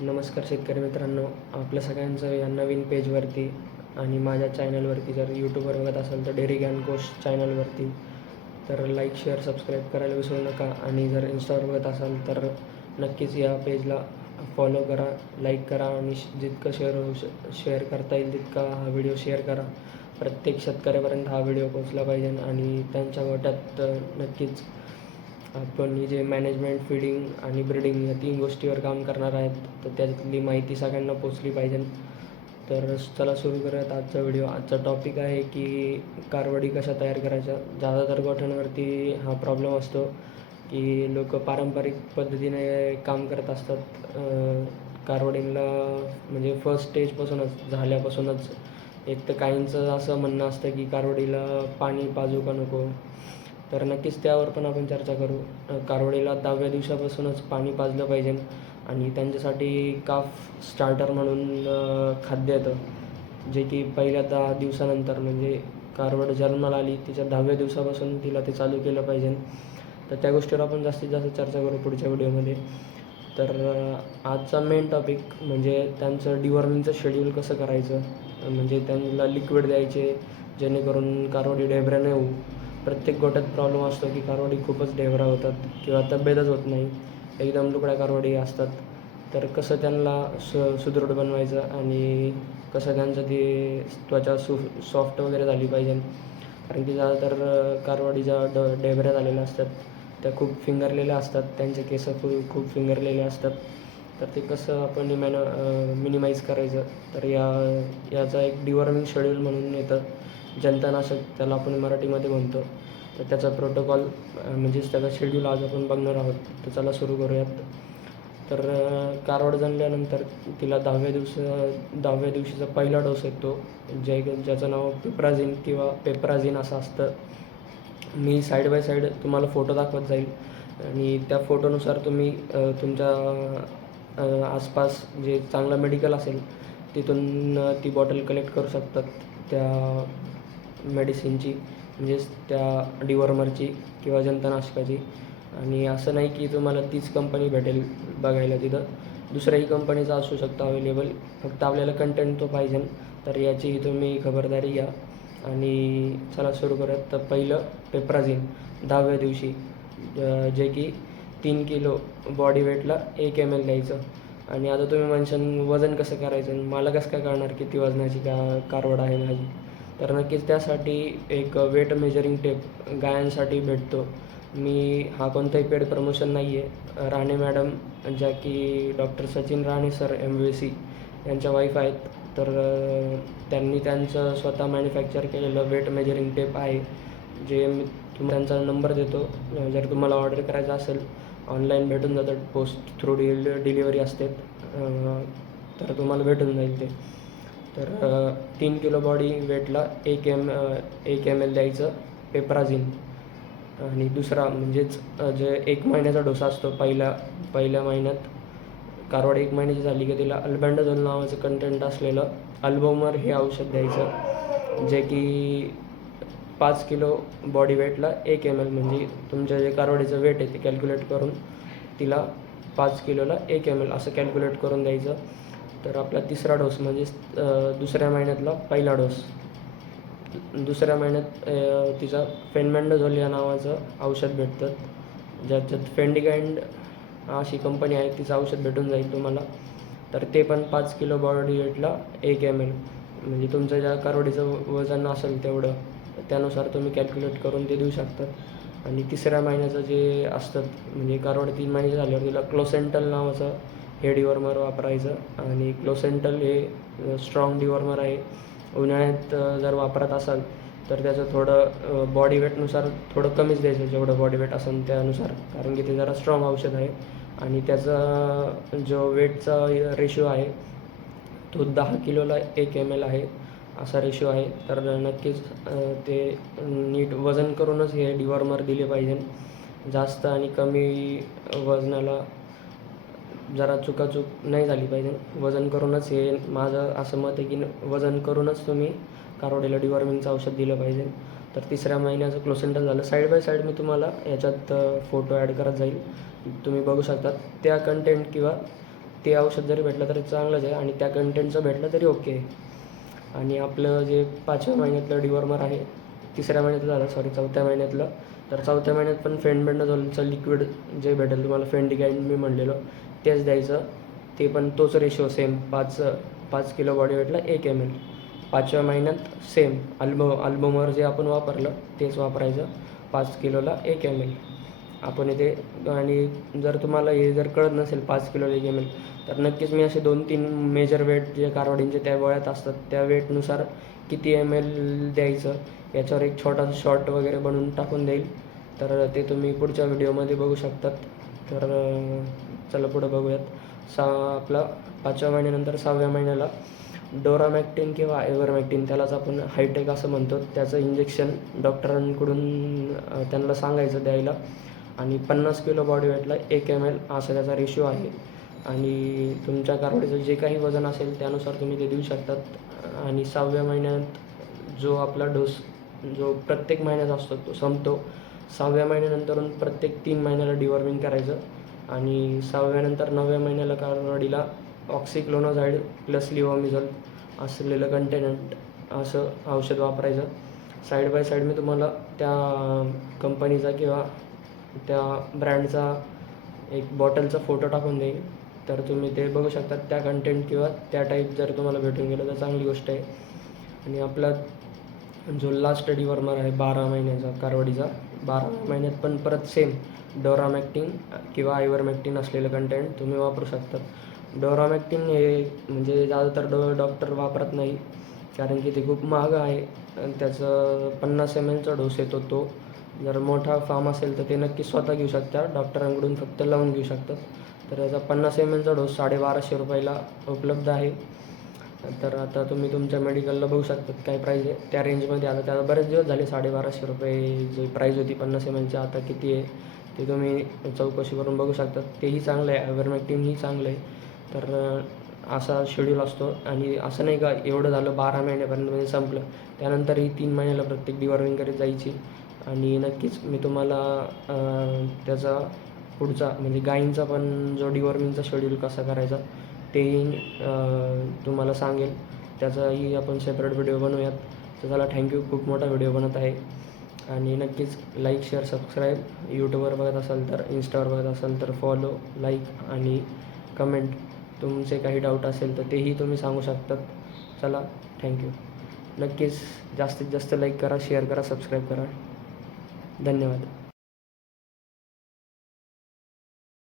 नमस्कार शेतकरी मित्रांनो, आपल्या सगळ्यांचं या नवीन पेजवरती आणि माझ्या चॅनलवरती जर यूट्यूबवर बघत असाल तर डेअरी ज्ञान कोश चॅनलवरती तर लाईक, शेअर, सबस्क्राईब करायला विसरू नका. आणि जर इन्स्टावर बघत असाल तर नक्कीच या पेजला फॉलो करा, लाईक करा आणि जितकं शेअर करता येईल तितका हा व्हिडिओ शेअर करा. प्रत्येक शेतकऱ्यापर्यंत हा व्हिडिओ पोहोचला पाहिजे आणि त्यांच्या गोट्यात नक्कीच आपण ही जे मॅनेजमेंट, फीडिंग आणि ब्रीडिंग या 3 गोष्टीवर काम करणार आहेत, तर त्यातली माहिती सगळ्यांना पोचली पाहिजे. तर चला सुरू करूयात आजचा व्हिडिओ. आजचा टॉपिक आहे की कारवडी कशा तयार करायच्या. ज्यादातर गोठ्यांवरती हा प्रॉब्लेम असतो की लोक पारंपरिक पद्धतीने काम करत असतात. कारवडीला म्हणजे फर्स्ट स्टेजपासूनच झाल्यापासूनच एक तर काहींचं असं म्हणणं असतं की कारवडीला पाणी पाजू का नको, तर नक्कीच त्यावर पण आपण चर्चा करू. कारवडीला 10व्या दिवसापासूनच पाणी पाजलं पाहिजे आणि त्यांच्यासाठी काफ स्टार्टर म्हणून खाद्य येतं, जे की पहिल्या 10 दिवसानंतर म्हणजे कारवड जन्माला आली तिच्या 10व्या दिवसापासून तिला ते चालू केलं पाहिजे. तर त्या गोष्टीवर आपण जास्तीत जास्त चर्चा करू पुढच्या व्हिडिओमध्ये. तर आजचा मेन टॉपिक म्हणजे त्यांचं डिवॉर्मिंगचं शेड्यूल कसं करायचं, म्हणजे त्यांना लिक्विड द्यायचे जेणेकरून कारवडी ढेबऱ्या नाही होऊ. प्रत्येक गोट्यात प्रॉब्लेम असतो की कारवडी खूपच ढेबरा होतात किंवा तब्येतच होत नाही, एकदम लुकड्या कारवडी असतात. तर कसं त्यांना सुदृढ बनवायचं आणि कसं त्यांचं ते त्वचा सॉफ्ट वगैरे झाली पाहिजे. कारण की ज्यादातर कारवडी ज्या ढेबऱ्या झालेल्या असतात त्या खूप फिंगरलेल्या असतात, त्यांचे केस खूप फिंगरलेले असतात. तर ते कसं आपण मिनिमाइज करायचं, तर याचा एक डिवॉर्मिंग शेड्यूल म्हणून येतं, जंतनाशक त्याला आपण मराठीमध्ये म्हणतो. तर त्याचा प्रोटोकॉल म्हणजेच त्याचा शेड्यूल आज आपण बघणार आहोत. तर चला सुरू करूयात. तर कारवड जणल्यानंतर तिला 10व्या दिवशीचा पहिला डोस येतो, ज्याचं नाव पिप्राझिन किंवा पेप्राझिन असं असतं. मी साईड बाय साईड तुम्हाला फोटो दाखवत जाईल आणि त्या फोटोनुसार तुम्ही तुमच्या आसपास जे चांगलं मेडिकल असेल तिथून ती बॉटल कलेक्ट करू शकतात त्या मेडिसिनची, म्हणजेच त्या डिवॉर्मरची किंवा जंतनाशकाची. आणि असं नाही की तुम्हाला तीच कंपनी भेटेल बघायला, तिथं दुसऱ्याही कंपनीचा असू शकतो अवेलेबल, फक्त आपल्याला कंटेंट तो पाहिजे. तर याचीही तुम्ही खबरदारी घ्या. आणि चला सुरू करूयात. तर पहिलं पेप्राझिन 10व्या दिवशी, जे की 3 किलो बॉडी वेटला 1 ml द्यायचं. आणि आता तुम्ही म्हणशाल वजन कसं करायचं, मला कसं काय कळणार किती वजनाची कारवड आहे माझी. तर नक्कीच त्यासाठी एक वेट मेजरिंग टेप गायांसाठी भेटतो. हा कोणताही पेड प्रमोशन नाही आहे. राणे मॅडम, ज्या की doctor Sachin Rane sir MVC यांच्या वाईफ आहेत, तर त्यांनी त्यांचं स्वतः मॅन्युफॅक्चर केलेलं वेट मेजरिंग टेप आहे, जे मी त्यांचा नंबर देतो. जर तुम्हाला ऑर्डर करायचं असेल ऑनलाईन भेटून जातं, पोस्ट थ्रू डिलिव्हरी असते, तर तुम्हाला भेटून जाईल ते. तर 3 किलो बॉडी वेटला 1 ml द्यायचं पेप्राझिन. आणि दुसरा म्हणजेच जे 1 महिन्याचा डोसा असतो, पहिल्या महिन्यात कारवड 1 महिन्याची झाली की तिला अल्बेंडाझोल नावाचं कंटेंट असलेलं अल्बोमर हे औषध द्यायचं, जे की 5 किलो बॉडी वेटला 1 ml, म्हणजे तुमच्या जे कारवडीचं वेट आहे ते कॅल्क्युलेट करून तिला 5 किलोला 1 ml असं कॅल्क्युलेट करून द्यायचं. तर आपला तिसरा डोस म्हणजेच दुसऱ्या महिन्यातला पहिला डोस. दुसऱ्या महिन्यात तिचा फेनमॅन्डाझोल या नावाचं औषध भेटतं, ज्याच्यात फेंडिकाइंड अशी कंपनी आहे, तिचं औषध भेटून जाईल तुम्हाला. तर ते पण 5 किलो बॉडी वेटला 1 ml, म्हणजे तुमचं ज्या कारवडीचं वजन असेल तेवढं त्यानुसार तुम्ही कॅल्क्युलेट करून ते देऊ शकतात. आणि तिसऱ्या महिन्याचं जे असतात, म्हणजे कारवड 3 महिने झाल्यावर तिला क्लोसेंटल नावाचं हे डिवॉर्मर वापरायचं. आणि क्लोसेंटल हे स्ट्रॉंग डिवॉर्मर आहे. उन्हाळ्यात जर वापरत असाल तर त्याचं थोडं बॉडी वेटनुसार थोडं कमीच द्यायचं, जेवढं बॉडी वेट असेल त्यानुसार, कारण की ते जरा स्ट्रॉंग औषध आहे. आणि त्याचा जो वेटचा रेशो आहे तो 10 किलोला 1 ml आहे, असा रेशो आहे. तर नक्कीच ते नीट वजन करूनच हे डिवॉर्मर दिले पाहिजे. जास्त आणि कमी वजनाला जरा चुकाचूक नाही झाली पाहिजे. वजन करूनच, हे माझं असं मत आहे की वजन करूनच तुम्ही कारवडीला डिवॉर्मिंगचं औषध दिलं पाहिजे. तर तिसऱ्या महिन्याचं क्लोसेंटल झालं. साईड बाय साईड मी तुम्हाला याच्यात फोटो ॲड करत जाईल, तुम्ही बघू शकता. त्या कंटेंट किंवा ते औषध जरी भेटलं तरी चांगलंच आहे आणि त्या कंटेंटचं भेटलं तरी ओके आहे. आणि आपलं जे 5व्या महिन्यातलं डिवॉर्मर आहे, 3ऱ्या महिन्यातलं झालं, सॉरी 4थ्या महिन्यातलं, तर 4थ्या महिन्यात पण फेनबेंडाझोलचं लिक्विड जे भेटेल तुम्हाला, फेंडिकाईन मी म्हणलेलं तेच द्यायचं. ते पण तोच रेशो सेम 5 किलो बॉडी वेटला 1 ml. 5व्या महिन्यात सेम अल्बमवर जे आपण वापरलं तेच वापरायचं, 5 किलोला 1 ml आपण इथे. आणि जर तुम्हाला हे जर कळत नसेल 5 किलोला 1 ml, तर नक्कीच मी असे 2-3 मेजर वेट जे कार्बाडीनचे त्या गोळ्यात असतात त्या वेटनुसार किती ml द्यायचं याच्यावर एक छोटासा शॉर्ट वगैरे बनवून टाकून देईल, तर ते तुम्ही पुढच्या व्हिडिओमध्ये बघू शकतात. तर चला पुढं बघूयात. आपला 5व्या महिन्यानंतर 6व्या महिन्याला डोरामॅक्टिन किंवा आयव्हरमॅक्टिन, त्यालाच आपण हायटेक असं म्हणतो, त्याचं इंजेक्शन डॉक्टरांकडून त्यांना सांगायचं द्यायला. आणि 50 किलो बॉडी वेटला 1 ml असा त्याचा रेशो आहे. आणि तुमच्या कार्बाडीचं जे काही वजन असेल त्यानुसार तुम्ही ते देऊ शकतात. आणि 6व्या महिन्यात जो आपला डोस जो प्रत्येक महिन्यात असतो तो संपतो. 6व्या महिन्यानंतरून प्रत्येक 3 महिन्याला डिवॉर्मिंग करायचं. आणि 6व्यानंतर 9व्या महिन्याला कार्बाडीला ऑक्सिक्लोनोझाईड प्लस लिव्होमिझोल असलेलं कंटेनंट असं औषध वापरायचं. साईड बाय साईड मी तुम्हाला त्या कंपनीचा किंवा त्या ब्रँडचा एक बॉटलचा फोटो टाकून देईन, तर तुम्ही ते बघू शकता. त्या कंटेंट किंवा त्या टाईप जर तुम्हाला भेटून गेलं तर चांगली गोष्ट आहे. आणि आपला जो लास्ट डिवॉर्मर आहे 12 महिन्याचा कार्बाडीचा, 12 महिन्यात पण परत सेम डोरामॅक्टिन किंवा आयव्हरमॅक्टिन असलेलं कंटेंट तुम्ही वापरू शकता. डोरामॅक्टिन हे म्हणजे ज़्यादातर डॉक्टर वापरत नाही, कारण की ते खूप महाग आहे. आणि त्याचं 50 mlचा डोस येतो. तो जर मोठा फार्म असेल तर ते नक्की स्वतः घेऊ शकता, डॉक्टरांकडून फक्त लावून घेऊ शकतात. तर याचा 50 mlचा डोस 1250 रुपयाला उपलब्ध आहे. तर आता तुम्ही तुमच्या मेडिकलला बघू शकतात काय प्राईज आहे त्या रेंजमध्ये. आता त्याला बरेच दिवस झाले 1250 रुपये जी प्राईज होती 50 mlची, आता किती आहे ते तुम्ही चौकशी करून बघू शकतात. तेही चांगलं आहे, आयव्हरमॅक्टिनही चांगलं आहे. तर असा शेड्यूल असतो. आणि असं नाही का एवढं झालं 12 महिन्यापर्यंत म्हणजे संपलं, त्यानंतरही 3 महिन्याला प्रत्येक डिवॉर्मिंग करीत जायची. आणि नक्कीच मी तुम्हाला त्याचा पुढचा म्हणजे गायींचा पण जो डिवॉर्मिंगचा शेड्यूल कसा करायचा तेही तुम्हाला सांगेल. त्याचाही आपण सेपरेट व्हिडिओ बनवूयात. तर चला, थँक्यू. खूप मोठा व्हिडिओ बनत आहे. आणि नक्कीच लाईक, शेअर, सबस्क्राईब. यूट्यूबवर बघत असाल तर, इंस्टावर बघत असाल तर फॉलो, लाईक आणि कमेंट. तुमचे काही डाऊट असेल तर तेही तुम्ही सांगू शकतात. चला, थँक्यू. नक्कीच जास्तीत जास्त लाईक करा, शेअर करा, सबस्क्राईब करा. धन्यवाद.